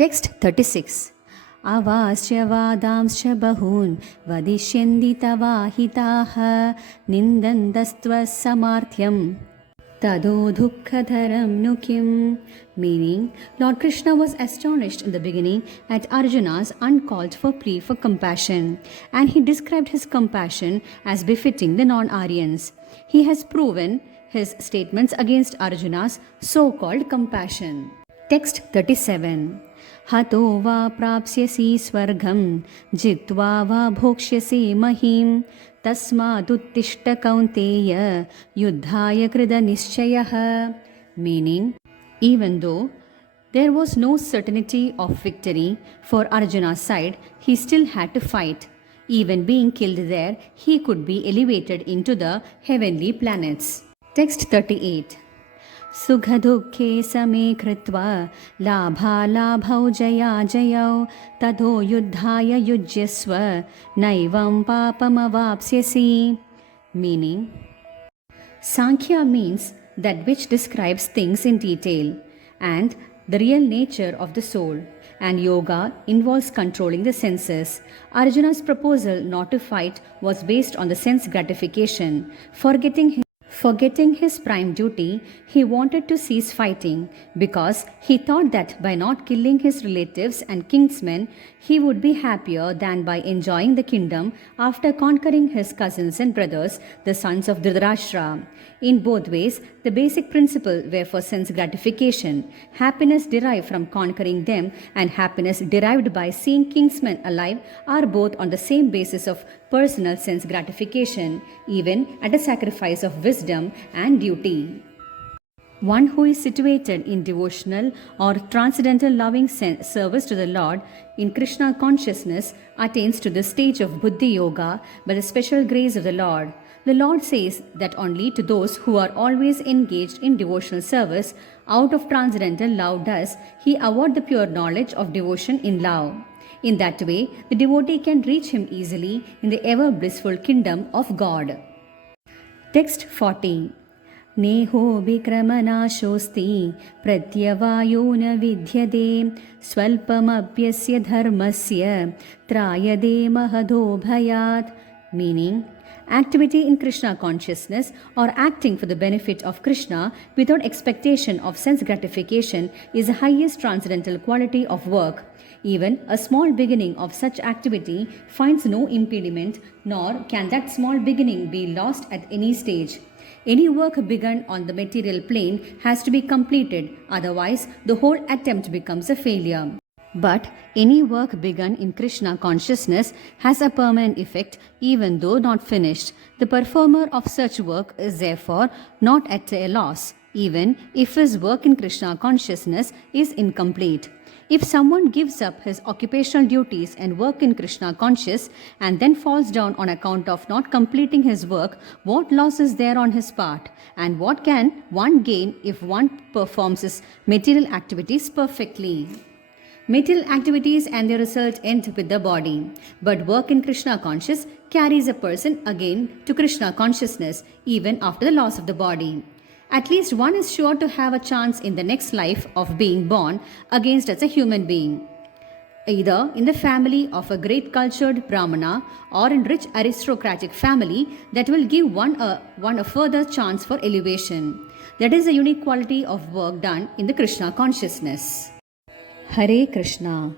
Text 36. Avasya vadamscha bahun vadishyandi tavahitaha nindandastva samarthyam tado dukkadharam nukim. Meaning, Lord Krishna was astonished in the beginning at Arjuna's uncalled for plea for compassion, and he described his compassion as befitting the non-Aryans. He has proven his statements against Arjuna's so-called compassion. Text 37. हतो वा प्राप्स्यसि स्वर्गं जित्वा वा भोक्ष्यसि महीं तस्मादुत्तिष्ठ कौन्तेय युद्धाय कृतनिश्चयः. Meaning, even though there was no certainty of victory for Arjuna's side, he still had to fight. Even being killed there, he could be elevated into the heavenly planets. Text 38. सुखदुःखे समे कृत्वा लाभालाभौ जयाजयौ ततो युद्धाय युज्यस्व नैवं पापमवाप्स्यसि. Meaning, Sankhya means that which describes things in detail and the real nature of the soul, and yoga involves controlling the senses. Arjuna's proposal not to fight was based on the sense gratification. Forgetting his prime duty, he wanted to cease fighting because he thought that by not killing his relatives and kinsmen, he would be happier than by enjoying the kingdom after conquering his cousins and brothers, the sons of Dhritarashtra. In both ways, the basic principle were for sense gratification. Happiness derived from conquering them and happiness derived by seeing kinsmen alive are both on the same basis of personal sense gratification, even at a sacrifice of wisdom and duty. One who is situated in devotional or transcendental loving service to the Lord in Krishna consciousness attains to the stage of Buddhi Yoga by the special grace of the Lord. The Lord says that only to those who are always engaged in devotional service out of transcendental love does He award the pure knowledge of devotion in love. In that way, the devotee can reach Him easily in the ever blissful kingdom of God. Text 40. नेहो विक्रमनाशोऽस्ति प्रत्यवायो न विद्यते स्वल्पमप्यस्य धर्मस्य त्रायते महदो भयात्. Meaning, activity in Krishna consciousness or acting for the benefit of Krishna without expectation of sense gratification is the highest transcendental quality of work. Even a small beginning of such activity finds no impediment, nor can that small beginning be lost at any stage. Any work begun on the material plane has to be completed, otherwise the whole attempt becomes a failure. But any work begun in Krishna consciousness has a permanent effect even though not finished. The performer of such work is therefore not at a loss, even if his work in Krishna consciousness is incomplete. If someone gives up his occupational duties and work in Krishna conscious and then falls down on account of not completing his work, what loss is there on his part? And what can one gain if one performs his material activities perfectly? Material activities and their result end with the body, but work in Krishna conscious carries a person again to Krishna consciousness even after the loss of the body. At least one is sure to have a chance in the next life of being born against as a human being, either in the family of a great cultured Brahmana or in rich aristocratic family that will give one a further chance for elevation. That is the unique quality of work done in the Krishna consciousness. Hare Krishna.